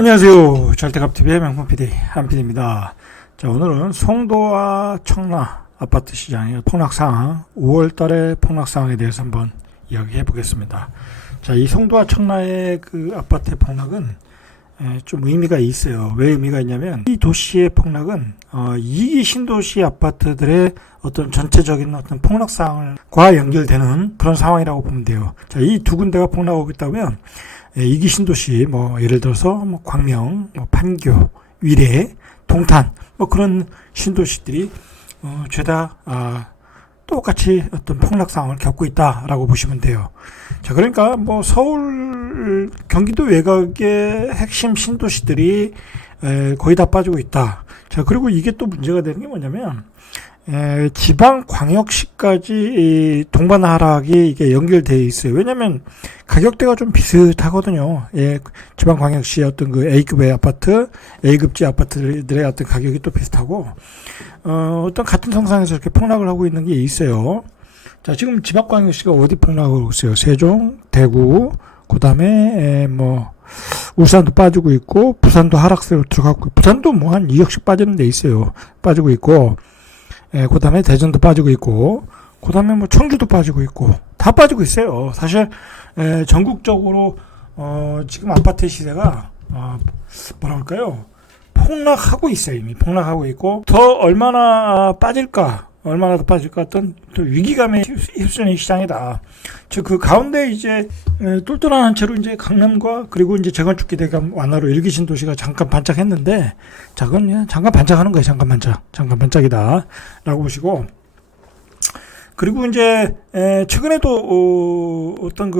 안녕하세요. 절대값TV의 명품 PD 한PD입니다. 자, 오늘은 송도와 청라 아파트 시장의 폭락 상황, 5월 달의 폭락 상황에 대해서 한번 이야기해 보겠습니다. 자, 이 송도와 청라의 그 아파트의 폭락은 좀 의미가 있어요. 왜 의미가 있냐면 이 도시의 폭락은 이 신도시 아파트들의 어떤 전체적인 어떤 폭락 상황과 연결되는 그런 상황이라고 보면 돼요. 자, 이 두 군데가 폭락하고 있다면 이기 신도시, 예를 들어서 광명, 판교, 위례, 동탄, 그런 신도시들이 죄다 똑같이 어떤 폭락 상황을 겪고 있다라고 보시면 돼요. 자, 그러니까 서울, 경기도 외곽의 핵심 신도시들이 거의 다 빠지고 있다. 자, 그리고 이게 또 문제가 되는 게 뭐냐면 지방광역시까지 동반 하락이 이게 연결되어 있어요. 왜냐면 가격대가 좀 비슷하거든요. 지방광역시의 어떤 그 A급의 아파트, A급지 아파트들의 어떤 가격이 또 비슷하고, 어떤 같은 성상에서 이렇게 폭락을 하고 있는 게 있어요. 자, 지금 지방광역시가 어디 폭락을 하고 있어요? 세종, 대구, 그 다음에, 울산도 빠지고 있고, 부산도 하락세로 들어가고, 부산도 한 2억씩 빠지는 데 있어요. 빠지고 있고, 그 다음에 대전도 빠지고 있고, 그 다음에 청주도 빠지고 있고, 다 빠지고 있어요. 사실, 전국적으로, 지금 아파트 시세가, 뭐랄까요, 폭락하고 있어요. 이미 폭락하고 있고, 더 얼마나 더 빠질까 어떤 또 위기감에 휩쓰는 시장이다. 즉, 그 가운데 이제, 똘똘한 채로 이제 강남과 그리고 이제 재건축 기대감 완화로 일기 신도시가 잠깐 반짝했는데, 자, 그건 그냥 잠깐 반짝하는 거예요. 잠깐 반짝이다. 라고 보시고, 그리고 이제, 최근에도, 어떤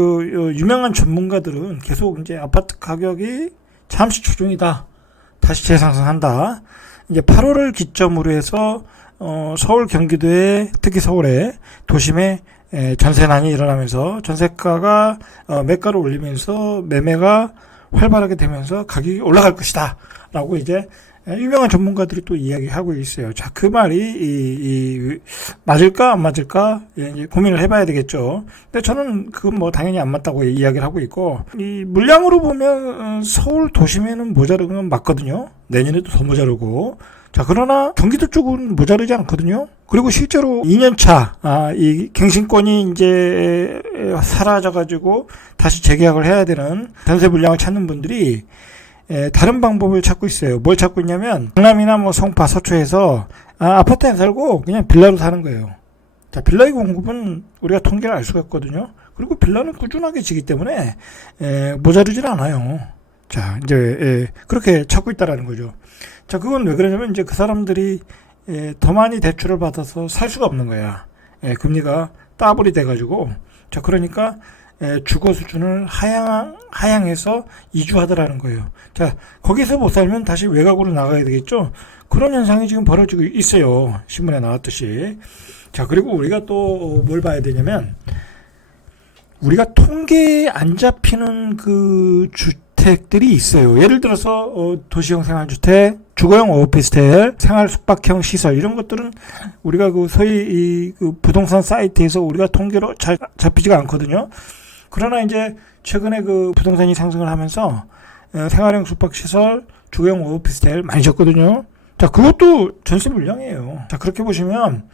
유명한 전문가들은 계속 이제 아파트 가격이 잠시 조정이다. 다시 재상승한다. 이제 8월을 기점으로 해서, 서울, 경기도에, 특히 서울에, 도심에, 전세난이 일어나면서 전세가가, 매가를 올리면서 매매가 활발하게 되면서 가격이 올라갈 것이다. 라고 이제, 유명한 전문가들이 또 이야기하고 있어요. 자, 그 말이, 맞을까, 안 맞을까, 이제 고민을 해봐야 되겠죠. 근데 저는 그건 당연히 안 맞다고 이야기를 하고 있고, 이 물량으로 보면, 서울 도심에는 모자르는 건 맞거든요. 내년에도 더 모자르고. 자, 그러나 경기도 쪽은 모자르지 않거든요. 그리고 실제로 2년차, 이 갱신권이 이제 사라져가지고 다시 재계약을 해야 되는 전세 물량을 찾는 분들이 다른 방법을 찾고 있어요. 뭘 찾고 있냐면, 강남이나 송파, 서초에서 아파트에 살고 그냥 빌라로 사는 거예요. 자, 빌라의 공급은 우리가 통계를 알 수가 있거든요. 그리고 빌라는 꾸준하게 지기 때문에 모자르질 않아요. 자, 이제 그렇게 찾고 있다라는 거죠. 자, 그건 왜 그러냐면 이제 그 사람들이 더 많이 대출을 받아서 살 수가 없는 거야. 금리가 따블이 돼가지고. 자, 그러니까 주거 수준을 하향해서 이주하더라는 거예요. 자, 거기서 못 살면 다시 외곽으로 나가야 되겠죠. 그런 현상이 지금 벌어지고 있어요. 신문에 나왔듯이. 자, 그리고 우리가 또 뭘 봐야 되냐면, 우리가 통계에 안 잡히는 그 주택들이 있어요. 예를 들어서 도시형 생활주택, 주거용 오피스텔, 생활 숙박형 시설, 이런 것들은 우리가 소위 그 부동산 사이트에서 우리가 통계로 잘 잡히지가 않거든요. 그러나 이제 최근에 그 부동산이 상승을 하면서 생활형 숙박시설, 주거용 오피스텔 많이 졌거든요. 자, 그것도 전세 물량이에요. 자, 그렇게 보시면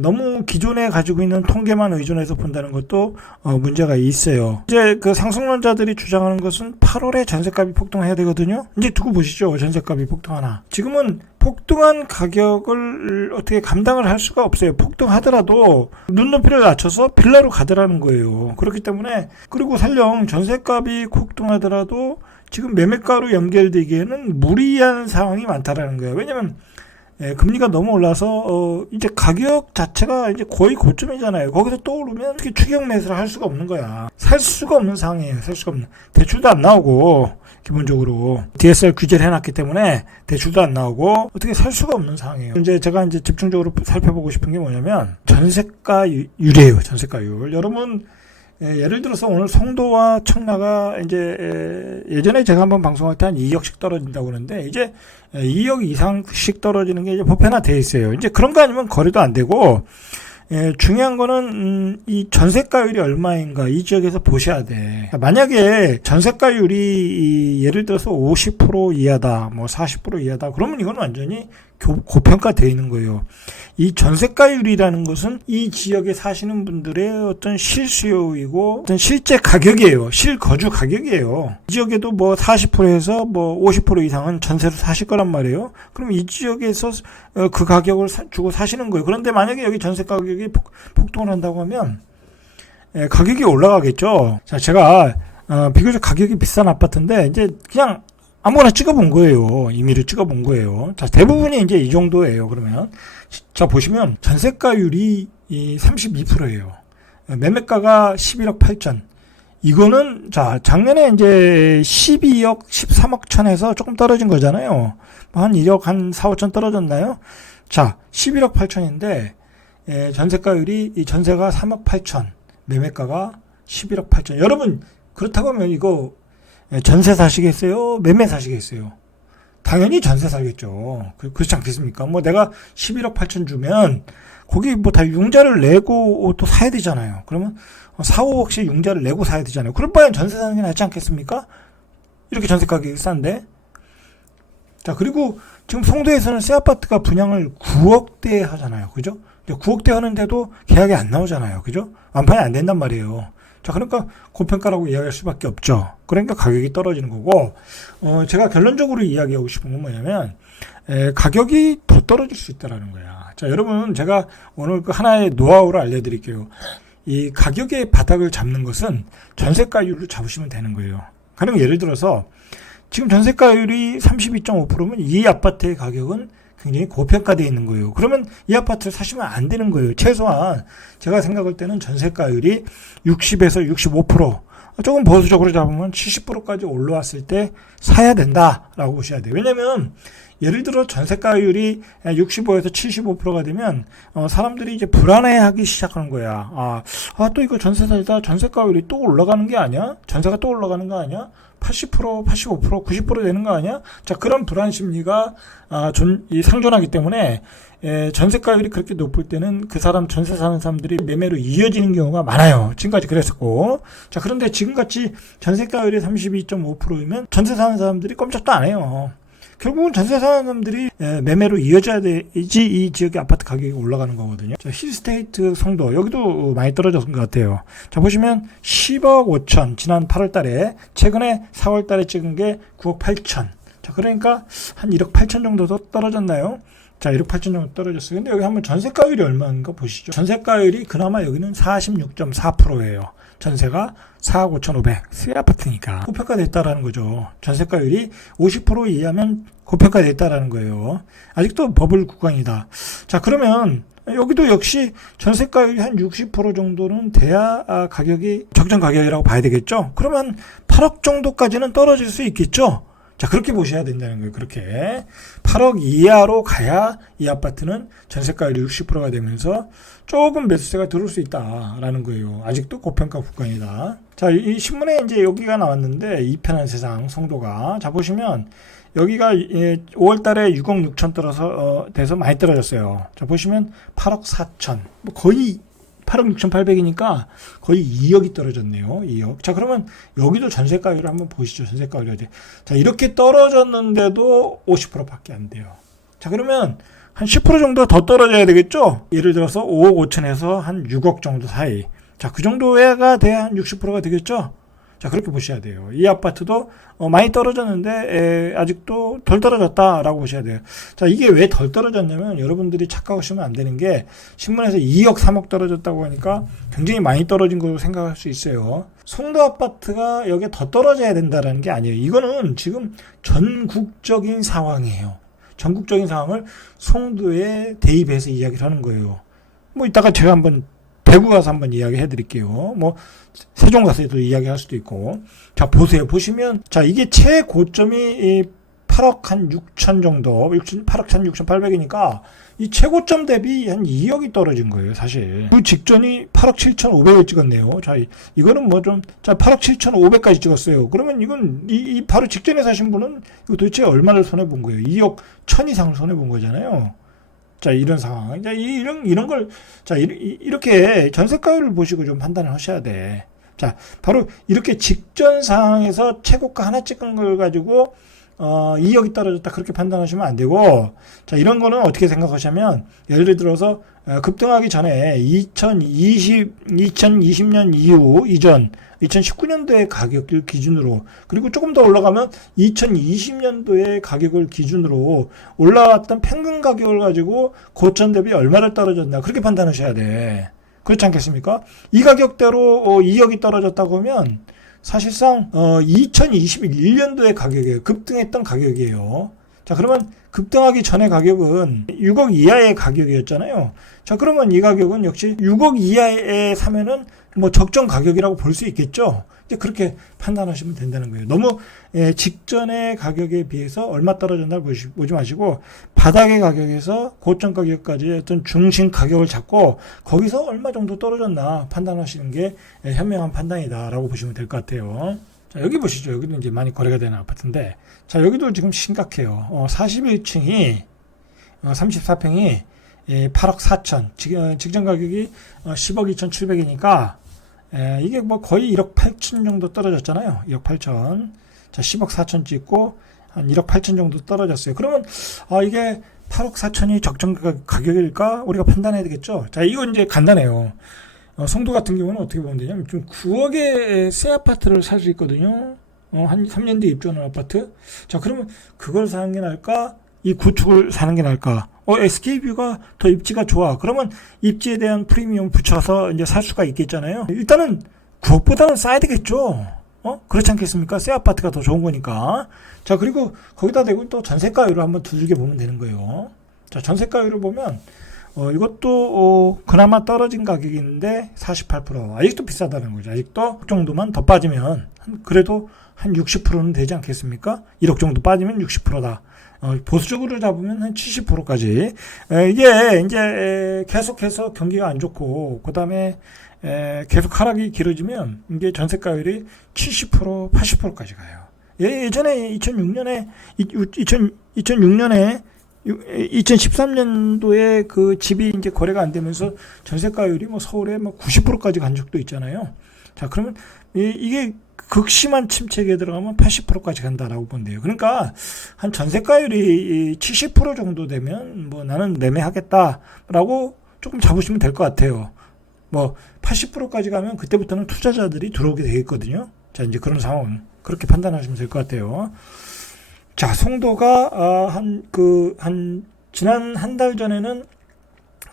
너무 기존에 가지고 있는 통계만 의존해서 본다는 것도 문제가 있어요. 이제 그 상승론자들이 주장하는 것은 8월에 전세값이 폭등해야 되거든요. 이제 두고 보시죠. 전세값이 폭등하나. 지금은 폭등한 가격을 어떻게 감당을 할 수가 없어요. 폭등하더라도 눈높이를 낮춰서 빌라로 가더라는 거예요. 그렇기 때문에, 그리고 설령 전세값이 폭등하더라도 지금 매매가로 연결되기에는 무리한 상황이 많다라는 거예요. 왜냐면 금리가 너무 올라서 이제 가격 자체가 이제 거의 고점이잖아요. 거기서 또 오르면 어떻게 추격 매수를 할 수가 없는 거야. 살 수가 없는 상황이에요. 살 수가 없는. 대출도 안 나오고, 기본적으로 DSR 규제를 해놨기 때문에 대출도 안 나오고 어떻게 살 수가 없는 상황이에요. 이제 제가 이제 집중적으로 살펴보고 싶은 게 뭐냐면 전세가율이에요. 전세가율. 여러분, 예를 들어서 오늘 송도와 청라가 이제 예전에 제가 한번 방송할 때 한 2억씩 떨어진다고 그러는데, 이제 2억 이상씩 떨어지는 게 이제 보편화되어 있어요. 이제 그런 거 아니면 거래도 안 되고, 중요한 거는 이 전세가율이 얼마인가 이 지역에서 보셔야 돼. 만약에 전세가율이 예를 들어서 50% 이하다, 뭐 40% 이하다, 그러면 이건 완전히 고평가되어 있는 거예요. 이 전세가율이라는 것은 이 지역에 사시는 분들의 어떤 실수요이고 어떤 실제 가격이에요. 실거주 가격이에요. 이 지역에도 뭐 40%에서 뭐 50% 이상은 전세로 사실 거란 말이에요. 그럼 이 지역에서 그 가격을 주고 사시는 거예요. 그런데 만약에 여기 전세 가격이 폭등을 한다고 하면 가격이 올라가겠죠. 자, 제가 비교적 가격이 비싼 아파트인데 이제 그냥 아무거나 찍어본 거예요. 임의로 찍어본 거예요. 자, 대부분이 이제 이 정도예요. 그러면 자, 보시면 전세가율이 32%예요. 매매가가 11억 8천. 이거는 자, 작년에 이제 12억 13억 천에서 조금 떨어진 거잖아요. 한 1억 한 4, 5천 떨어졌나요? 자, 11억 8천인데 전세가율이 이 전세가 3억 8천, 매매가가 11억 8천. 여러분 그렇다고 하면 이거 전세 사시겠어요? 매매 사시겠어요? 당연히 전세 살겠죠. 그렇지 않겠습니까? 뭐 내가 11억 8천 주면 거기 뭐 다 융자를 내고 또 사야 되잖아요. 그러면 4, 5억씩 융자를 내고 사야 되잖아요. 그럴 바엔 전세 사는 게 낫지 않겠습니까? 이렇게 전세 가격이 싼데. 자, 그리고 지금 송도에서는 새 아파트가 분양을 9억대 하잖아요. 그죠? 9억대 하는데도 계약이 안 나오잖아요. 그죠? 완판이 안 된단 말이에요. 자, 그러니까 고평가라고 이야기할 수밖에 없죠. 그러니까 가격이 떨어지는 거고, 제가 결론적으로 이야기하고 싶은 건 뭐냐면, 가격이 더 떨어질 수 있다라는 거야. 자, 여러분, 제가 오늘 그 하나의 노하우를 알려드릴게요. 이 가격의 바닥을 잡는 것은 전세가율을 잡으시면 되는 거예요. 가령 예를 들어서, 지금 전세가율이 32.5%면 이 아파트의 가격은 굉장히 고평가되어 있는 거예요. 그러면 이 아파트를 사시면 안 되는 거예요. 최소한 제가 생각할 때는 전세가율이 60에서 65%, 조금 보수적으로 잡으면 70%까지 올라왔을 때 사야 된다라고 보셔야 돼요. 왜냐면 예를 들어 전세가율이 65에서 75%가 되면 사람들이 이제 불안해하기 시작하는 거야. 또 이거 전세 살다 전세가율이 또 올라가는 게 아니야? 전세가 또 올라가는 거 아니야? 80%, 85%, 90% 되는 거 아니야? 자, 그런 불안 심리가 상존하기 때문에 전세가율이 그렇게 높을 때는 그 사람 전세 사는 사람들이 매매로 이어지는 경우가 많아요. 지금까지 그랬었고. 자, 그런데 지금같이 전세가율이 32.5%이면 전세 사는 사람들이 꼼짝도 안 해요. 결국은 전세 사는 사람들이 매매로 이어져야 되지 이 지역의 아파트 가격이 올라가는 거거든요. 자, 힐스테이트 송도 여기도 많이 떨어졌던 것 같아요. 자, 보시면 10억 5천 지난 8월 달에 최근에 4월 달에 찍은 게 9억 8천. 자, 그러니까 한 1억 8천 정도 더 떨어졌나요? 자, 1억 8천 정도 떨어졌어요. 근데 여기 한번 전세가율이 얼마인가 보시죠. 전세가율이 그나마 여기는 46.4%예요. 전세가 4억 5,500. 새 아파트니까 고평가됐다라는 거죠. 전세가율이 50% 이하면 고평가됐다라는 거예요. 아직도 버블 구간이다. 자, 그러면 여기도 역시 전세가율이 한 60% 정도는 돼야 가격이 적정 가격이라고 봐야 되겠죠. 그러면 8억 정도까지는 떨어질 수 있겠죠. 자, 그렇게 보셔야 된다는 거예요. 그렇게 8억 이하로 가야 이 아파트는 전세가율이 60%가 되면서 조금 매수세가 들어올 수 있다라는 거예요. 아직도 고평가 구간이다. 자, 이 신문에 이제 여기가 나왔는데 이 편한 세상 송도가, 자, 보시면 여기가 5월 달에 6억 6천 돼서 많이 떨어졌어요. 자, 보시면 8억 4천. 뭐 거의 8억 6,800이니까 거의 2억이 떨어졌네요. 2억. 자, 그러면 여기도 전세가율을 한번 보시죠. 전세가율이 어디. 자, 이렇게 떨어졌는데도 50%밖에 안 돼요. 자, 그러면 한 10% 정도 더 떨어져야 되겠죠? 예를 들어서 5억 5천에서 한 6억 정도 사이. 자, 그 정도가 돼야 한 60%가 되겠죠? 자, 그렇게 보셔야 돼요. 이 아파트도 많이 떨어졌는데 아직도 덜 떨어졌다라고 보셔야 돼요. 자, 이게 왜 덜 떨어졌냐면 여러분들이 착각하시면 안 되는 게 신문에서 2억 3억 떨어졌다고 하니까 굉장히 많이 떨어진 걸로 생각할 수 있어요. 송도 아파트가 여기에 더 떨어져야 된다는 게 아니에요. 이거는 지금 전국적인 상황이에요. 전국적인 상황을 송도에 대입해서 이야기를 하는 거예요. 뭐 이따가 제가 한번 대구 가서 한번 이야기 해드릴게요. 뭐 세종 가서도 이야기할 수도 있고. 자, 보세요. 보시면 자, 이게 최고점이 8억 한 6천 정도, 8억 한 6,800이니까 이 최고점 대비 한 2억이 떨어진 거예요, 사실. 그 직전이 8억 7,500을 찍었네요. 자, 이거는 뭐 좀, 자, 8억 7,500까지 찍었어요. 그러면 이건 이 바로 직전에 사신 분은 이거 도대체 얼마를 손해본 거예요? 2억 1천 이상을 손해본 거잖아요. 자, 이런 상황. 자, 이런 걸, 자, 이렇게 전세가율을 보시고 좀 판단을 하셔야 돼. 자, 바로 이렇게 직전 상황에서 최고가 하나 찍은 걸 가지고, 2억이 떨어졌다. 그렇게 판단하시면 안 되고, 자, 이런 거는 어떻게 생각하시면, 예를 들어서, 급등하기 전에 2020년 이전, 2019년도의 가격을 기준으로, 그리고 조금 더 올라가면 2020년도의 가격을 기준으로 올라왔던 평균 가격을 가지고 고점 대비 얼마를 떨어졌나, 그렇게 판단하셔야 돼. 그렇지 않겠습니까? 이 가격대로 2억이 떨어졌다고 하면 사실상 2021년도의 가격이에요. 급등했던 가격이에요. 자, 그러면 급등하기 전의 가격은 6억 이하의 가격이었잖아요. 자, 그러면 이 가격은 역시 6억 이하에 사면은 뭐 적정 가격이라고 볼 수 있겠죠. 이제 그렇게 판단하시면 된다는 거예요. 너무 직전의 가격에 비해서 얼마 떨어졌나 보지 마시고 바닥의 가격에서 고점 가격까지 어떤 중심 가격을 잡고 거기서 얼마 정도 떨어졌나 판단하시는 게 현명한 판단이다라고 보시면 될 것 같아요. 자, 여기 보시죠. 여기도 이제 많이 거래가 되는 아파트인데, 자, 여기도 지금 심각해요. 41층이 34평이 8억 4천, 직전 가격이 10억 2,700이니까 이게 뭐 거의 1억 8천 정도 떨어졌잖아요. 1억 8천. 자, 10억 4천 찍고 한 1억 8천 정도 떨어졌어요. 그러면 이게 8억 4천이 적정 가격일까? 우리가 판단해야 되겠죠. 자, 이건 이제 간단해요. 송도 같은 경우는 어떻게 보면 되냐면 좀 9억의 새 아파트를 살 수 있거든요. 한 3년 뒤에 입주하는 아파트. 자, 그러면 그걸 사는 게 나을까? 이 구축을 사는 게 나을까? SK뷰가 더 입지가 좋아. 그러면 입지에 대한 프리미엄 붙여서 이제 살 수가 있겠잖아요. 일단은 9억보다는 싸야 되겠죠. 그렇지 않겠습니까? 새 아파트가 더 좋은 거니까. 자, 그리고 거기다 대고 또 전세가율을 한번 두들겨 보면 되는 거예요. 자, 전세가율을 보면 이것도 그나마 떨어진 가격인데 48%. 아직도 비싸다는 거죠. 아직도 그 정도만 더 빠지면 그래도 한 60%는 되지 않겠습니까? 1억 정도 빠지면 60%다. 보수적으로 잡으면 한 70%까지. 이게 이제 계속해서 경기가 안 좋고 그다음에 계속 하락이 길어지면 이게 전세가율이 70%, 80%까지 가요. 예전에 2006년에 2013년도에 그 집이 이제 거래가 안 되면서 전세가율이 뭐 서울에 뭐 90%까지 간 적도 있잖아요. 자, 그러면 이게 극심한 침체기에 들어가면 80%까지 간다라고 본대요. 그러니까 한 전세가율이 70% 정도 되면 뭐 나는 매매하겠다라고 조금 잡으시면 될 것 같아요. 뭐 80%까지 가면 그때부터는 투자자들이 들어오게 되겠거든요. 자, 이제 그런 상황 그렇게 판단하시면 될 것 같아요. 자, 송도가 지난 한 달 전에는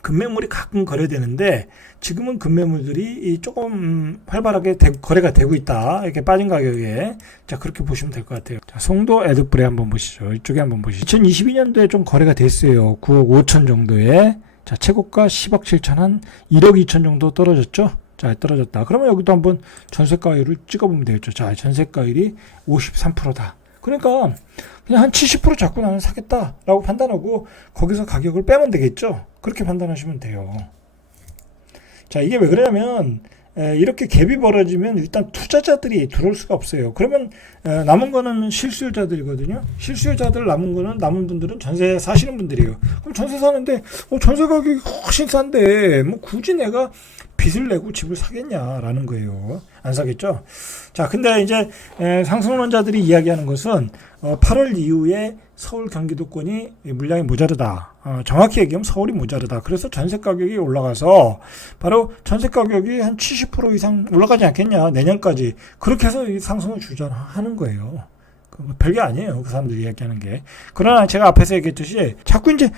급매물이 가끔 거래되는데 지금은 급매물들이 조금 활발하게 거래가 되고 있다. 이렇게 빠진 가격에. 자, 그렇게 보시면 될 것 같아요. 자, 송도 에드프레 한번 보시죠. 이쪽에 한번 보시죠. 2022년도에 좀 거래가 됐어요. 9억 5천 정도에. 자, 최고가 10억 7천 한 1억 2천 정도 떨어졌죠. 자, 떨어졌다. 그러면 여기도 한번 전세가율을 찍어보면 되겠죠. 자, 전세가율이 53%다. 그러니까 그냥 한 70% 잡고 나는 사겠다라고 판단하고 거기서 가격을 빼면 되겠죠. 그렇게 판단하시면 돼요. 자, 이게 왜 그러냐면 이렇게 갭이 벌어지면 일단 투자자들이 들어올 수가 없어요. 그러면 남은 거는 실수요자들이거든요. 실수요자들 남은 분들은 전세 사시는 분들이에요. 그럼 전세 사는데 전세 가격이 훨씬 싼데 뭐 굳이 내가 빚을 내고 집을 사겠냐라는 거예요. 안 사겠죠. 자, 근데 이제 상승론자들이 이야기하는 것은 8월 이후에 서울 경기도권이 물량이 모자르다. 정확히 얘기하면 서울이 모자르다. 그래서 전세 가격이 올라가서 바로 전세 가격이 한 70% 이상 올라가지 않겠냐 내년까지 그렇게 해서 상승을 주장하는 거예요. 별게 아니에요. 그 사람들이 이야기하는 게. 그러나 제가 앞에서 얘기했듯이 자꾸 이제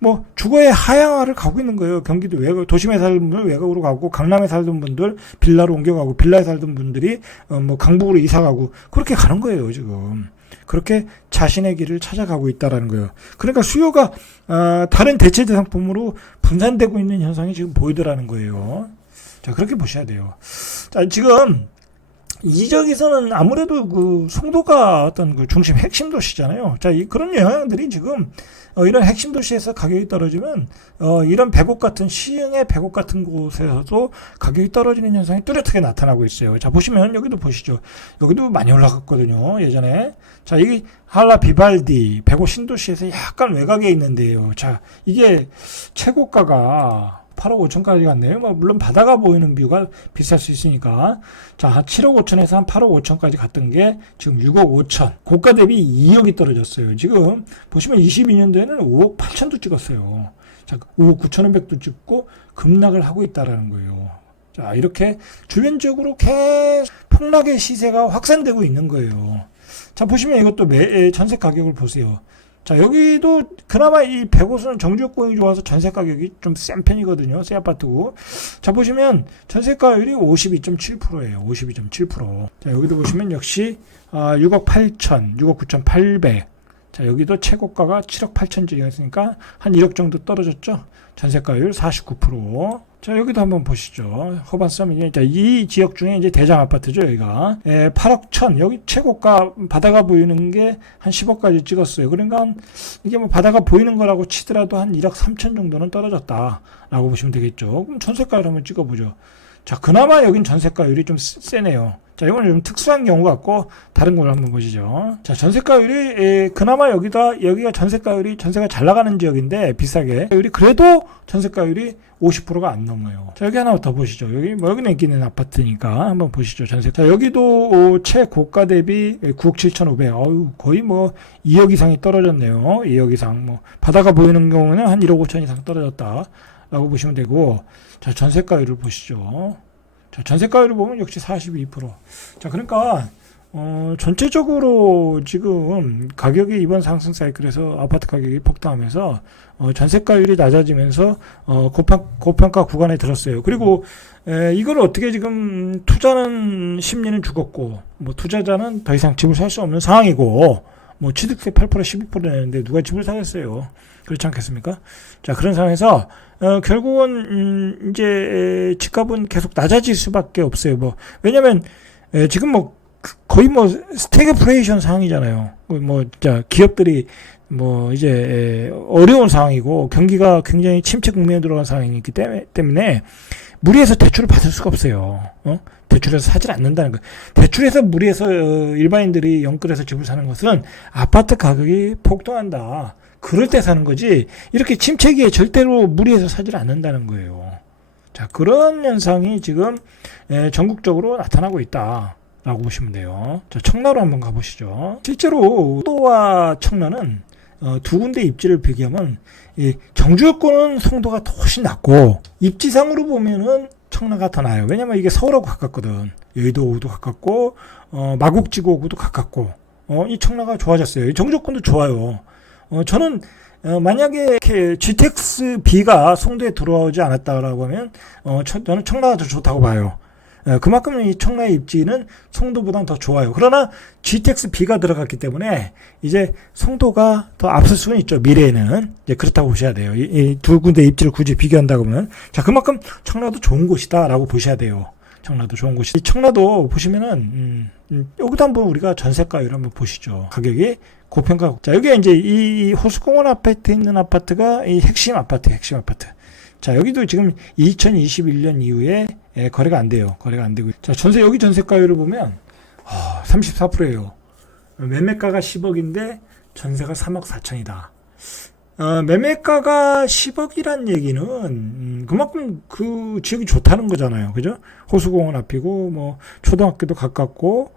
뭐 주거의 하향화를 가고 있는 거예요. 경기도 외곽, 도심에 살던 분들 외곽으로 가고 강남에 살던 분들 빌라로 옮겨가고 빌라에 살던 분들이 뭐 강북으로 이사가고 그렇게 가는 거예요. 지금 그렇게 자신의 길을 찾아가고 있다라는 거예요. 그러니까 수요가 다른 대체재 상품으로 분산되고 있는 현상이 지금 보이더라는 거예요. 자, 그렇게 보셔야 돼요. 자, 지금 이 지역에서는 아무래도 그 송도가 어떤 그 중심 핵심 도시잖아요. 자, 그런 영향들이 지금 이런 핵심 도시에서 가격이 떨어지면 이런 백옥 같은 시흥의 백옥 같은 곳에서도 가격이 떨어지는 현상이 뚜렷하게 나타나고 있어요. 자, 보시면 여기도 보시죠. 여기도 많이 올라갔거든요. 예전에. 자, 이게 할라 비발디 백옥 신도시에서 약간 외곽에 있는데요. 자, 이게 최고가가 8억 5천까지 갔네요. 뭐 물론 바다가 보이는 뷰가 비쌀 수 있으니까. 자, 7억 5천에서 한 8억 5천까지 갔던 게 지금 6억 5천. 고가 대비 2억이 떨어졌어요. 지금 보시면 22년도에는 5억 8천도 찍었어요. 자, 5억 9천5백도 찍고 급락을 하고 있다라는 거예요. 자, 이렇게 주변적으로 계속 폭락의 시세가 확산되고 있는 거예요. 자, 보시면 이것도 전세 가격을 보세요. 자, 여기도 그나마 이 100호선은 정주역공이 좋아서 전세 가격이 좀 센 편이거든요. 새 아파트고. 자, 보시면 전세가율이 52.7%예요. 52.7%. 자, 여기도 보시면 역시 6억 8천, 6억 9천 8백. 자, 여기도 최고가가 7억 8천 정도였으니까 한 1억 정도 떨어졌죠. 전세가율 49%. 자, 여기도 한번 보시죠. 허반섬이 이 지역 중에 이제 대장 아파트죠, 여기가. 8억 천, 여기 최고가 바다가 보이는 게 한 10억까지 찍었어요. 그러니까 이게 뭐 바다가 보이는 거라고 치더라도 한 1억 3천 정도는 떨어졌다라고 보시면 되겠죠. 그럼 전세가율 한번 찍어보죠. 자, 그나마 여긴 전세가율이 좀 세네요. 자, 이거는 좀 특수한 경우 같고 다른 걸 한번 보시죠. 자, 전세가율이 그나마 여기가 전세가 잘 나가는 지역인데 비싸게 그래도 전세가율이 50%가 안 넘어요. 자, 여기 하나 더 보시죠. 여기는 인기 있는 아파트니까 한번 보시죠. 전세. 자, 여기도 최고가 대비 9억 7,500. 거의 뭐 2억 이상이 떨어졌네요. 2억 이상. 뭐 바다가 보이는 경우는 한 1억 5천 이상 떨어졌다라고 보시면 되고. 자, 전세가율을 보시죠. 자, 전세가율을 보면 역시 42%. 자, 그러니까 전체적으로 지금 가격이 이번 상승 사이클에서 아파트 가격이 폭등하면서 전세가율이 낮아지면서 고평가 구간에 들었어요. 그리고 이걸 어떻게 지금 투자는 심리는 죽었고 뭐 투자자는 더 이상 집을 살 수 없는 상황이고 뭐 취득세 8% 12% 내는데 누가 집을 사겠어요. 그렇지 않겠습니까? 자, 그런 상황에서 결국은 이제 집값은 계속 낮아질 수밖에 없어요. 뭐 왜냐면 지금 뭐 거의 뭐 스태그플레이션 상황이잖아요. 자, 기업들이 뭐 이제 어려운 상황이고 경기가 굉장히 침체 국면에 들어간 상황이기 때문에 무리해서 대출을 받을 수가 없어요. 대출해서 사질 않는다는 거. 대출해서 무리해서 일반인들이 영끌해서 집을 사는 것은 아파트 가격이 폭등한다. 그럴 때 사는 거지. 이렇게 침체기에 절대로 무리해서 사질 않는다는 거예요. 자, 그런 현상이 지금 전국적으로 나타나고 있다. 라고 보시면 돼요. 자, 청라로 한번 가보시죠. 실제로 송도와 청라는 두 군데 입지를 비교하면 정주역권은 송도가 더 훨씬 낫고 입지상으로 보면은 청라가 더 나아요. 왜냐면 이게 서울하고 가깝거든. 여의도하고도 가깝고 마곡지구하고도 가깝고 이 청라가 좋아졌어요. 정주역권도 좋아요. 저는 만약에 이렇게 GTX B가 송도에 들어오지 않았다라고 하면 저는 청라가 더 좋다고 봐요. 그만큼 이 청라의 입지는 송도보다는 더 좋아요. 그러나 GTX B가 들어갔기 때문에 이제 송도가 더 앞설 수는 있죠. 미래에는 이제 그렇다고 보셔야 돼요. 이 두 군데 입지를 굳이 비교한다고 하면 자, 그만큼 청라도 좋은 곳이다라고 보셔야 돼요. 청라도 좋은 곳이. 이 청라도 보시면은 여기도 한번 우리가 전세가율 한번 보시죠. 가격이 고평가. 자, 여기 이제 이 호수공원 앞에 있는 아파트가 이 핵심 아파트. 자, 여기도 지금 2021년 이후에 거래가 안 돼요. 거래가 안 되고. 자, 여기 전세가율을 보면 34%예요. 매매가가 10억인데 전세가 3억 4천이다. 매매가가 10억이란 얘기는 그만큼 그 지역이 좋다는 거잖아요. 그죠? 호수공원 앞이고 뭐 초등학교도 가깝고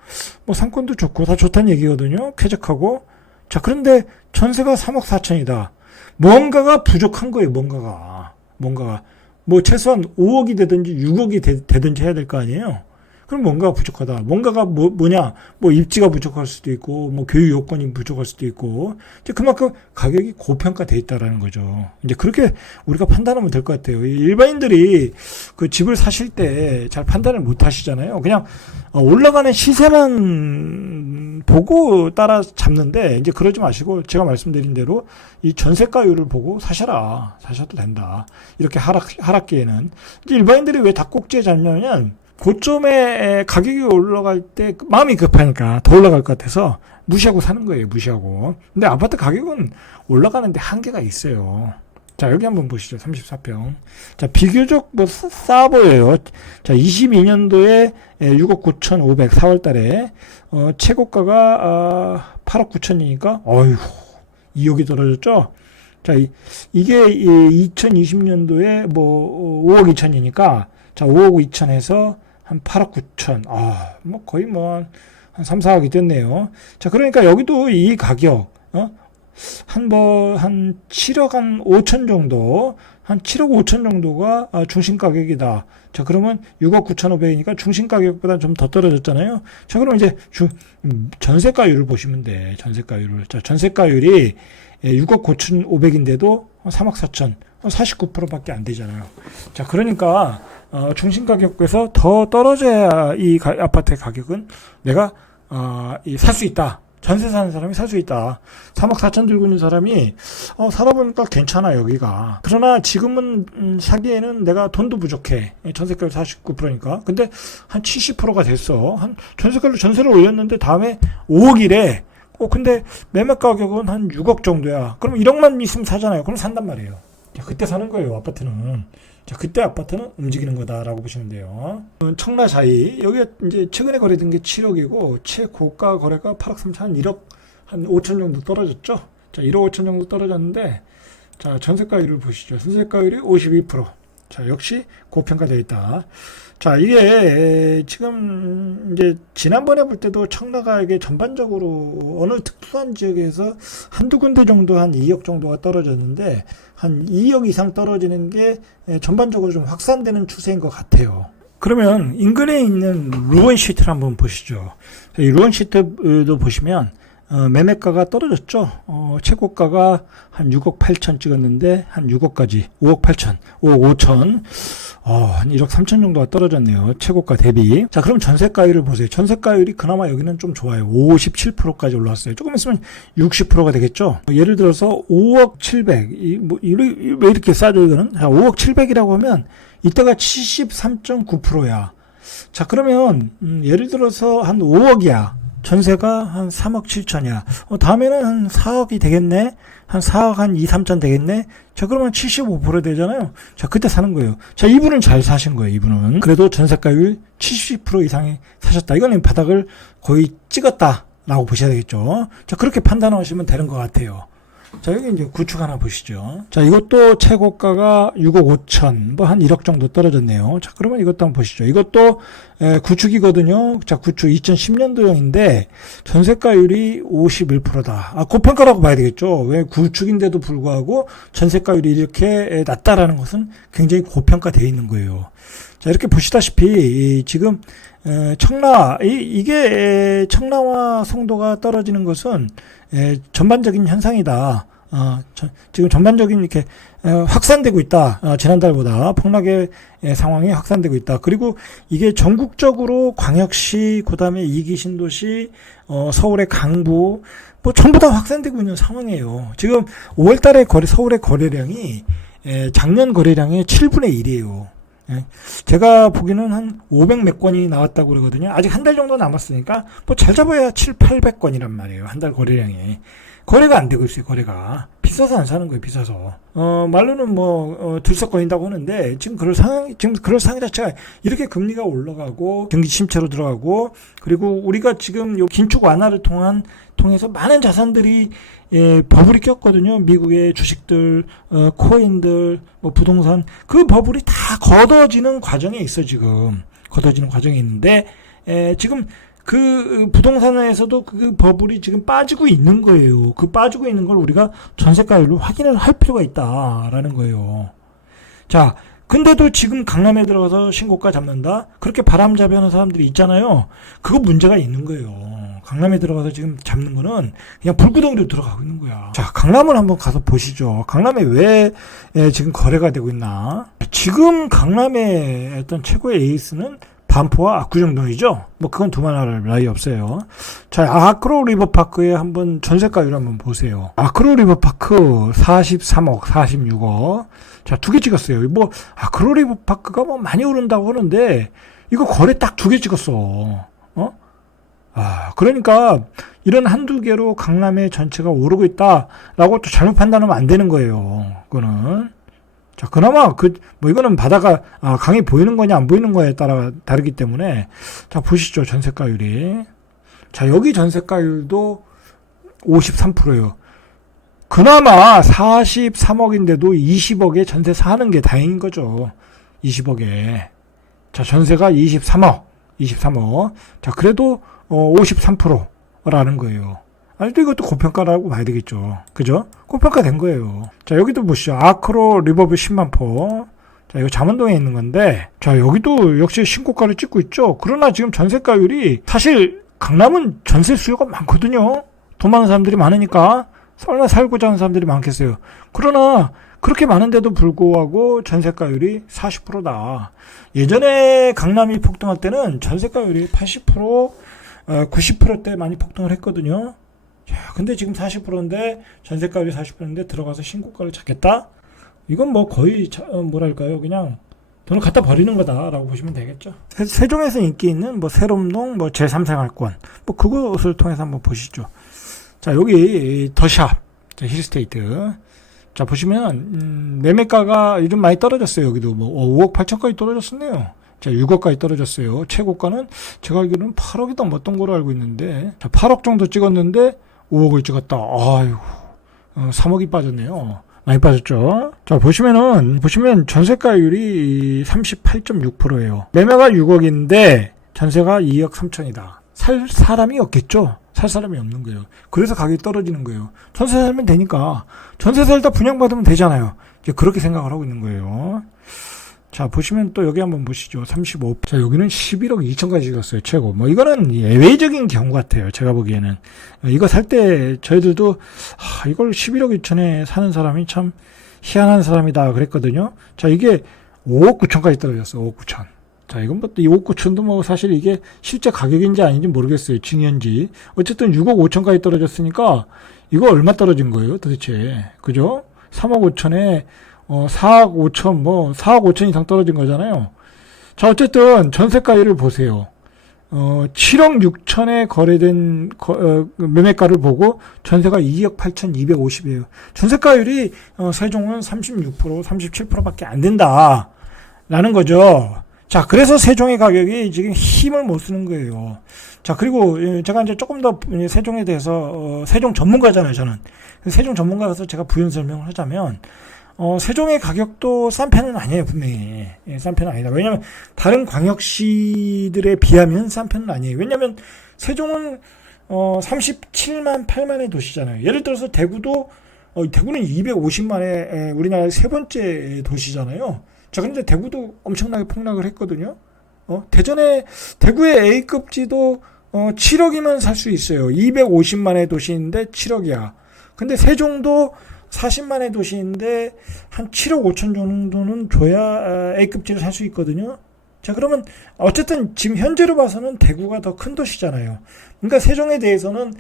뭐 상권도 좋고 다 좋다는 얘기거든요. 쾌적하고. 자, 그런데 전세가 3억 4천이다. 뭔가가 부족한 거예요. 뭔가가 뭐 최소한 5억이 되든지 6억이 되든지 해야 될 거 아니에요. 그럼 뭔가가 부족하다. 뭔가가 뭐냐? 뭐 입지가 부족할 수도 있고, 뭐 교육 요건이 부족할 수도 있고, 이제 그만큼 가격이 고평가돼 있다라는 거죠. 이제 그렇게 우리가 판단하면 될 것 같아요. 일반인들이 그 집을 사실 때 잘 판단을 못 하시잖아요. 그냥 올라가는 시세만 보고 따라 잡는데, 이제 그러지 마시고, 제가 말씀드린 대로 이 전세가율을 보고 사셔도 된다. 이렇게 하락기에는. 이제 일반인들이 왜 다 꼭지에 잡냐면, 고점에 가격이 올라갈 때 마음이 급하니까 더 올라갈 것 같아서 무시하고 사는 거예요. 무시하고. 근데 아파트 가격은 올라가는데 한계가 있어요. 자, 여기 한번 보시죠. 34평. 자, 비교적 뭐 싸 보여요. 자, 22년도에 6억 9,500 4월 달에 최고가가 8억 9천이니까 어휴, 2억이 떨어졌죠. 자, 이게 2020년도에 뭐 5억 2천이니까 자, 5억 2천에서 한 8억 9천. 아, 뭐 거의 뭐 한 3, 4억이 됐네요. 자, 그러니까 여기도 이 가격 한 7억 한 5천 정도, 한 7억 5천 정도가 중심 가격이다. 자, 그러면 6억 9,500이니까 중심 가격보다 좀 더 떨어졌잖아요. 자, 그러면 이제 전세가율을 보시면 돼. 전세가율을. 자, 전세가율이 6억 9,500인데도 3억 4천, 49%밖에 안 되잖아요. 자, 그러니까 중심 가격에서 더 떨어져야 이 아파트의 가격은 내가 살 수 있다. 전세 사는 사람이 살 수 있다. 3억 4천 들고 있는 사람이 살아보니까 괜찮아 여기가. 그러나 지금은 사기에는 내가 돈도 부족해. 전세가율 49%니까. 근데 한 70%가 됐어. 한 전세가율 전세를 올렸는데 다음에 5억이래. 근데 매매 가격은 한 6억 정도야. 그럼 1억만 있으면 사잖아요. 그럼 산단 말이에요. 자, 그때 사는 거예요, 아파트는. 자, 그때 아파트는 움직이는 거다라고 보시면 돼요. 청라자이, 여기가 이제 최근에 거래된 게 7억이고, 최고가 거래가 8억 3천, 한 1억, 한 5천 정도 떨어졌죠? 자, 1억 5천 정도 떨어졌는데, 자, 전세가율을 보시죠. 전세가율이 52%. 자, 역시 고평가되어 있다. 자, 이게 지금 이제 지난번에 볼 때도 청라가 이게 전반적으로 어느 특수한 지역에서 한두 군데 정도 한 2억 정도가 떨어졌는데 한 2억 이상 떨어지는 게 전반적으로 좀 확산되는 추세인 것 같아요. 그러면 인근에 있는 루원시트를 한번 보시죠. 이 루원시트도 보시면 매매가가 떨어졌죠. 최고가가 한 6억 8천 찍었는데 한 6억까지 5억 8천, 5억 5천, 한 1억 3천 정도가 떨어졌네요. 최고가 대비. 자, 그럼 전세가율을 보세요. 전세가율이 그나마 여기는 좀 좋아요. 57%까지 올라왔어요. 조금 있으면 60%가 되겠죠. 예를 들어서 5억 700, 왜 이렇게 싸죠 이거는? 자, 5억 700이라고 하면 이때가 73.9%야. 자, 그러면 예를 들어서 한 5억이야. 전세가 한 3억 7천이야. 다음에는 한 4억이 되겠네? 한 4억 한 2, 3천 되겠네? 자, 그러면 75% 되잖아요? 자, 그때 사는 거예요. 자, 이분은 잘 사신 거예요, 이분은. 그래도 전세가율 70% 이상에 사셨다. 이거는 바닥을 거의 찍었다. 라고 보셔야 되겠죠. 자, 그렇게 판단하시면 되는 것 같아요. 자, 여기 이제 구축 하나 보시죠. 자, 이것도 최고가가 6억 5천, 뭐 한 1억 정도 떨어졌네요. 자, 그러면 이것도 한번 보시죠. 이것도 구축이거든요. 자, 구축 2010년도형인데 전세가율이 51%다. 고평가라고 봐야 되겠죠. 왜 구축인데도 불구하고 전세가율이 이렇게 낮다라는 것은 굉장히 고평가되어 있는 거예요. 자, 이렇게 보시다시피 지금 이게 청라와 송도가 떨어지는 것은 전반적인 현상이다. 지금 전반적인 이렇게 확산되고 있다. 지난달보다 폭락의 상황이 확산되고 있다. 그리고 이게 전국적으로 광역시, 그다음에 이기 신도시, 서울의 강부 뭐 전부 다 확산되고 있는 상황이에요. 지금 5월달에 서울의 거래량이 작년 거래량의 7분의 1이에요. 제가 보기에는 한 500 몇 건이 나왔다고 그러거든요. 아직 한 달 정도 남았으니까 뭐 잘 잡아야 7, 800건이란 말이에요. 한 달 거래량이. 거래가 안 되고 있어요. 거래가. 비싸서 안 사는 거예요. 비싸서. 말로는 뭐 들썩거린다고 하는데 지금 그럴 상황 자체가 이렇게 금리가 올라가고 경기 침체로 들어가고 그리고 우리가 지금 요 긴축 완화를 통해서 많은 자산들이 버블이 꼈거든요. 미국의 주식들, 코인들, 뭐 부동산 그 버블이 다 걷어지는 과정에 있어 지금. 걷어지는 과정에 있는데 지금 그 부동산에서도 그 버블이 지금 빠지고 있는 거예요. 그 빠지고 있는 걸 우리가 전세가율로 확인을 할 필요가 있다라는 거예요. 자, 근데도 지금 강남에 들어가서 신고가 잡는다? 그렇게 바람잡이 하는 사람들이 있잖아요. 그거 문제가 있는 거예요. 강남에 들어가서 지금 잡는 거는 그냥 불구덩이로 들어가고 있는 거야. 자, 강남을 한번 가서 보시죠. 강남에 왜 지금 거래가 되고 있나? 지금 강남의 어떤 최고의 에이스는 반포와 압구정동이죠. 뭐 그건 두말할 나위 없어요. 자, 아크로 리버파크에 한번 전세가율 한번 보세요. 아크로 리버파크 43억, 46억. 자, 두 개 찍었어요. 뭐 아크로 리버파크가 뭐 많이 오른다고 하는데 이거 거래 딱 2개 찍었어. 그러니까 이런 한두 개로 강남의 전체가 오르고 있다라고 또 잘못 판단하면 안 되는 거예요. 그거는. 자, 그나마 이거는 바다가 강이 보이는 거냐 안 보이는 거에 따라 다르기 때문에. 자, 보시죠. 전세가율이. 자, 여기 전세가율도 53%예요. 그나마 43억인데도 20억에 전세 사는 게 다행인 거죠. 20억에. 자, 전세가 23억. 자, 그래도 53%라는 거예요. 아니, 또 이것도 고평가라고 봐야 되겠죠. 그죠? 고평가 된 거예요. 자, 여기도 보시죠. 아크로 리버뷰 10만포. 자, 이거 잠원동에 있는 건데, 자, 여기도 역시 신고가를 찍고 있죠. 그러나 지금 전세가율이, 사실 강남은 전세 수요가 많거든요. 돈 많은 사람들이 많으니까 얼마나 살고자 하는 사람들이 많겠어요. 그러나 그렇게 많은데도 불구하고 전세가율이 40%다. 예전에 강남이 폭등할 때는 전세가율이 80%, 90%대 많이 폭등을 했거든요. 야, 근데 지금 40%인데 전세가율이 40%인데 들어가서 신고가를 찾겠다? 이건 뭐 거의 뭐랄까요? 그냥 돈을 갖다 버리는 거다라고 보시면 되겠죠. 세종에서 인기 있는 뭐 세롬동, 뭐 제3생활권, 뭐 그것을 통해서 한번 보시죠. 자, 여기 더샵, 힐스테이트. 자, 보시면 매매가가 요즘 많이 떨어졌어요. 여기도 뭐 5억 8천까지 떨어졌었네요. 자, 6억까지 떨어졌어요. 최고가는 제가 알기로는 8억이 넘었던 걸로 알고 있는데, 자, 8억 정도 찍었는데 5억을 찍었다. 아유, 3억이 빠졌네요. 많이 빠졌죠. 자, 보시면 전세가율이 38.6%예요. 매매가 6억인데 전세가 2억 3천이다. 살 사람이 없겠죠. 살 사람이 없는 거예요. 그래서 가격이 떨어지는 거예요. 전세 살면 되니까. 전세 살다 분양받으면 되잖아요. 이제 그렇게 생각을 하고 있는 거예요. 자, 보시면 또 여기 한번 보시죠. 35. 자, 여기는 11억 2천까지 찍었어요. 최고. 뭐, 이거는 예외적인 경우 같아요. 제가 보기에는. 이거 살 때 저희들도, 이걸 11억 2천에 사는 사람이 참 희한한 사람이다. 그랬거든요. 자, 이게 5억 9천까지 떨어졌어요. 5억 9천. 자, 이건 뭐, 이 5억 9천도 뭐, 사실 이게 실제 가격인지 아닌지 모르겠어요. 증여인지. 어쨌든 6억 5천까지 떨어졌으니까, 이거 얼마 떨어진 거예요, 도대체. 그죠? 3억 5천에, 4억 5천, 4억 5천 이상 떨어진 거잖아요. 자, 어쨌든, 전세가율을 보세요. 7억 6천에 거래된, 매매가를 보고, 전세가 2억 8천 250이에요. 전세가율이, 세종은 36%, 37%밖에 안 된다. 라는 거죠. 자, 그래서 세종의 가격이 지금 힘을 못 쓰는 거예요. 자, 그리고 제가 이제 조금 더 세종에 대해서, 세종 전문가잖아요, 저는. 세종 전문가라서 제가 부연 설명을 하자면, 세종의 가격도 싼 편은 아니에요, 분명히. 예, 싼 편은 아니다. 왜냐면, 다른 광역시들에 비하면 싼 편은 아니에요. 왜냐면, 세종은, 37만, 8만의 도시잖아요. 예를 들어서 대구도, 대구는 250만의 우리나라의 세 번째 도시잖아요. 자, 근데 대구도 엄청나게 폭락을 했거든요. 대구의 A급지도 7억이면 살 수 있어요. 250만의 도시인데 7억이야. 근데 세종도 40만의 도시인데 한 7억 5천 정도는 줘야 A급지를 살 수 있거든요. 자, 그러면 어쨌든 지금 현재로 봐서는 대구가 더 큰 도시잖아요. 그러니까 세종에 대해서는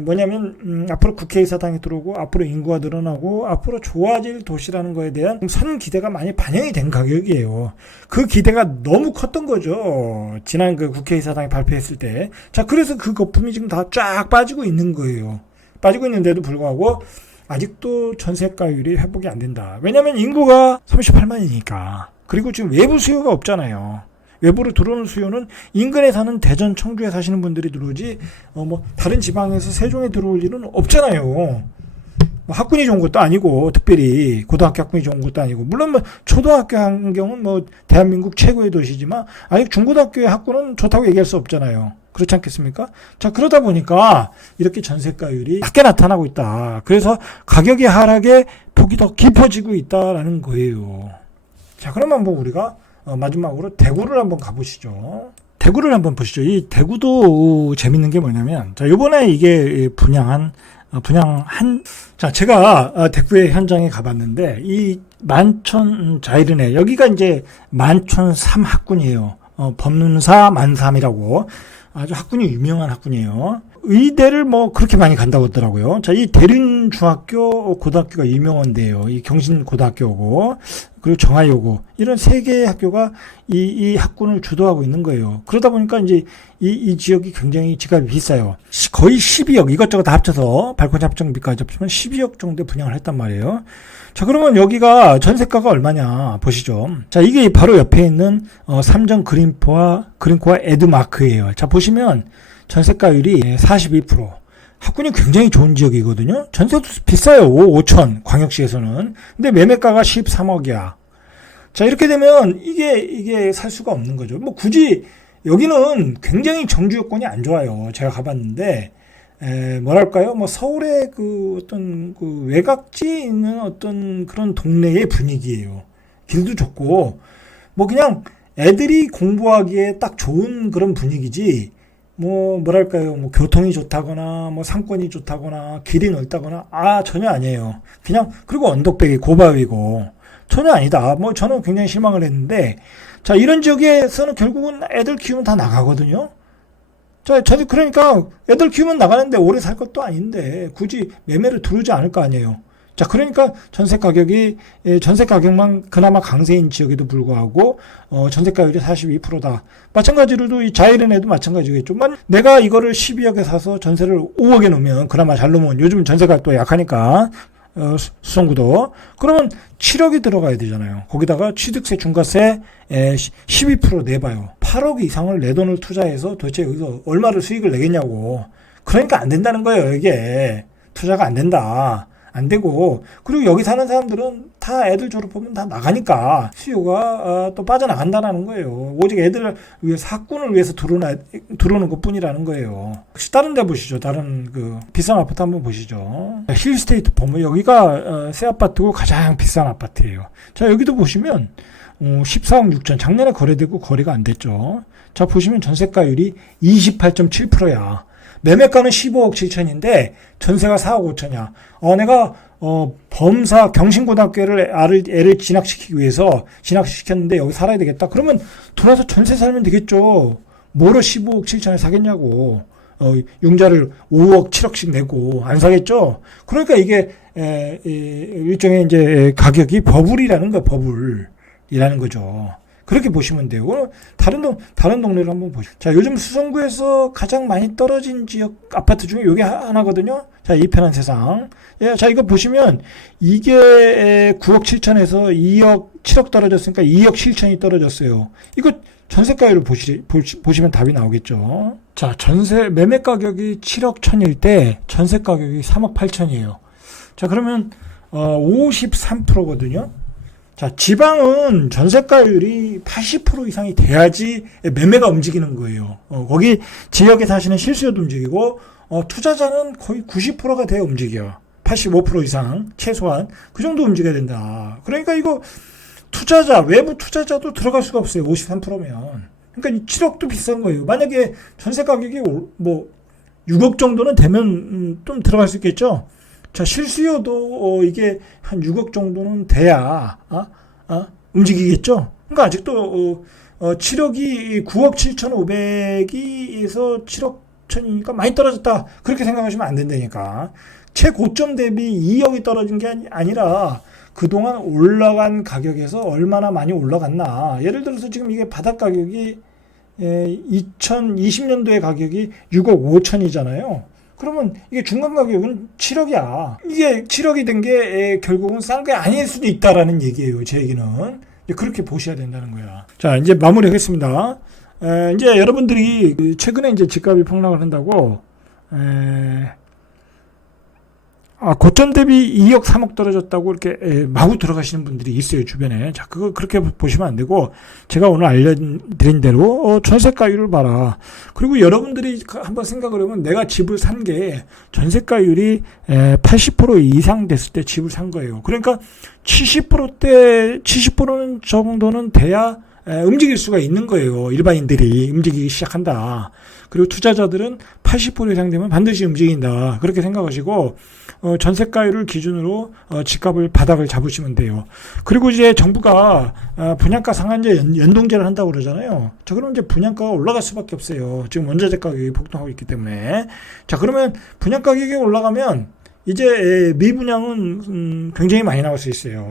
뭐냐면 앞으로 국회의사당이 들어오고 앞으로 인구가 늘어나고 앞으로 좋아질 도시라는 거에 대한 선 기대가 많이 반영이 된 가격이에요. 그 기대가 너무 컸던 거죠. 지난 그 국회의사당이 발표했을 때. 자, 그래서 그 거품이 지금 다 쫙 빠지고 있는 거예요. 빠지고 있는데도 불구하고 아직도 전세가율이 회복이 안 된다. 왜냐면 인구가 38만이니까. 그리고 지금 외부 수요가 없잖아요. 외부로 들어오는 수요는 인근에 사는 대전, 청주에 사시는 분들이 들어오지, 다른 지방에서 세종에 들어올 일은 없잖아요. 학군이 좋은 것도 아니고, 특별히, 고등학교 학군이 좋은 것도 아니고, 물론 초등학교 환경은 대한민국 최고의 도시지만, 아직 중고등학교의 학군은 좋다고 얘기할 수 없잖아요. 그렇지 않겠습니까? 자, 그러다 보니까, 이렇게 전세가율이 낮게 나타나고 있다. 그래서 가격의 하락의 폭이 더 깊어지고 있다라는 거예요. 자, 그러면 우리가 마지막으로 대구를 한번 가보시죠. 대구를 한번 보시죠. 이 대구도 재밌는 게 뭐냐면, 자, 요번에 이게 자, 제가 대구의 현장에 가봤는데, 이 만촌 자이르네, 여기가 이제 만촌 3학군이에요. 법륜사 만삼이라고 아주 학군이 유명한 학군이에요. 의대를 뭐 그렇게 많이 간다고 하더라고요. 자, 이 대륜중학교, 고등학교가 유명한 데예요. 이 경신고등학교고, 그리고 정하여고, 이런 세 개의 학교가 이 학군을 주도하고 있는 거예요. 그러다 보니까 이제 이 지역이 굉장히 집값이 비싸요. 거의 12억, 이것저것 다 합쳐서, 발코니 합정비까지 합치면 12억 정도 분양을 했단 말이에요. 자, 그러면 여기가 전세가가 얼마냐 보시죠. 자, 이게 바로 옆에 있는 삼정 그린코아 에드마크예요. 자, 보시면 전세가율이 42%. 학군이 굉장히 좋은 지역이거든요. 전세도 비싸요. 5천 광역시에서는. 근데 매매가가 13억이야. 자, 이렇게 되면 이게 살 수가 없는 거죠. 뭐 굳이 여기는 굉장히 정주 여건이 안 좋아요. 제가 가봤는데 뭐랄까요? 뭐 서울의 그 어떤 그 외곽지에 있는 어떤 그런 동네의 분위기예요. 길도 좋고 뭐 그냥 애들이 공부하기에 딱 좋은 그런 분위기지. 뭐 뭐랄까요? 뭐 교통이 좋다거나 뭐 상권이 좋다거나 길이 넓다거나 전혀 아니에요. 그냥 그리고 언덕배기 고바위고 전혀 아니다. 뭐 저는 굉장히 실망을 했는데 자, 이런 지역에서는 결국은 애들 키우면 다 나가거든요. 자, 저도 그러니까 애들 키우면 나가는데 오래 살 것도 아닌데 굳이 매매를 두르지 않을 거 아니에요. 자, 그러니까 전세 가격만 그나마 강세인 지역에도 불구하고 전세가율이 42%다. 마찬가지로도 이 자이른에도 마찬가지겠죠. 내가 이거를 12억에 사서 전세를 5억에 놓으면 그나마 잘 놓으면 요즘 전세가 또 약하니까 수성구도 그러면 7억이 들어가야 되잖아요. 거기다가 취득세, 중과세 12% 내봐요. 8억 이상을 내 돈을 투자해서 도대체 여기서 얼마를 수익을 내겠냐고. 그러니까 안 된다는 거예요. 이게 투자가 안 된다. 안 되고, 그리고 여기 사는 사람들은 다 애들 졸업하면 다 나가니까 수요가 또 빠져나간다는 거예요. 오직 애들을 위해서, 학군을 위해서 들어오는 것 뿐이라는 거예요. 혹시 다른 데 보시죠. 다른 그 비싼 아파트 한번 보시죠. 힐스테이트 보면 여기가 새 아파트고 가장 비싼 아파트예요. 자, 여기도 보시면 14억 6천, 작년에 거래되고 거래가 안 됐죠. 자, 보시면 전세가율이 28.7%야. 매매가는 15억 7천인데 전세가 4억 5천이야. 내가 범사 경신고등학교를 애를 진학시키기 위해서 진학시켰는데 여기 살아야 되겠다. 그러면 돌아서 전세 살면 되겠죠. 뭐로 15억 7천에 사겠냐고. 융자를 5억 7억씩 내고 안 사겠죠. 그러니까 이게 일종의 이제 가격이 버블이라는 거야. 버블이라는 거죠. 그렇게 보시면 돼요. 다른 동네를 한번 보시죠. 자, 요즘 수성구에서 가장 많이 떨어진 지역 아파트 중에 이게 하나거든요. 자, 이 편한 세상. 예, 자, 이거 보시면 이게 9억 7천에서 2억 7억 떨어졌으니까 2억 7천이 떨어졌어요. 이거 전세가율을 보시면 답이 나오겠죠. 자, 매매 가격이 7억 1천일 때 전세 가격이 3억 8천이에요. 자, 그러면 53%거든요. 자, 지방은 전세가율이 80% 이상이 돼야지 매매가 움직이는 거예요. 거기 지역에 사시는 실수요도 움직이고, 투자자는 거의 90%가 돼야 움직여. 85% 이상, 최소한. 그 정도 움직여야 된다. 그러니까 이거 외부 투자자도 들어갈 수가 없어요. 53%면. 그러니까 7억도 비싼 거예요. 만약에 전세 가격이 뭐 6억 정도는 되면 좀 들어갈 수 있겠죠. 자, 실수요도 이게 한 6억 정도는 돼야 움직이겠죠. 그러니까 아직도 7억이 9억 7,500에서 7억 1천이니까 많이 떨어졌다. 그렇게 생각하시면 안 된다니까. 최고점 대비 2억이 떨어진 게 아니라 그동안 올라간 가격에서 얼마나 많이 올라갔나. 예를 들어서 지금 이게 바닥 가격이 2020년도의 가격이 6억 5천이잖아요. 그러면 이게 중간 가격은 7억이야. 이게 7억이 된 게 결국은 싼 게 아닐 수도 있다라는 얘기예요. 제 얘기는. 그렇게 보셔야 된다는 거야. 자, 이제 마무리하겠습니다. 이제 여러분들이 최근에 이제 집값이 폭락을 한다고 고점 대비 2억 3억 떨어졌다고 이렇게 마구 들어가시는 분들이 있어요, 주변에. 자, 그거 그렇게 보시면 안 되고, 제가 오늘 알려드린 대로 전세가율을 봐라. 그리고 여러분들이 한번 생각을 해보면 내가 집을 산 게 전세가율이 80% 이상 됐을 때 집을 산 거예요. 그러니까 70% 정도는 돼야 움직일 수가 있는 거예요. 일반인들이 움직이기 시작한다. 그리고 투자자들은 80% 이상 되면 반드시 움직인다. 그렇게 생각하시고 전세가율을 기준으로 집값을 바닥을 잡으시면 돼요. 그리고 이제 정부가 분양가 상한제 연동제를 한다고 그러잖아요. 자, 그러면 이제 분양가가 올라갈 수밖에 없어요. 지금 원자재 가격이 폭등하고 있기 때문에. 자, 그러면 분양 가격이 올라가면 이제 미분양은 굉장히 많이 나올 수 있어요.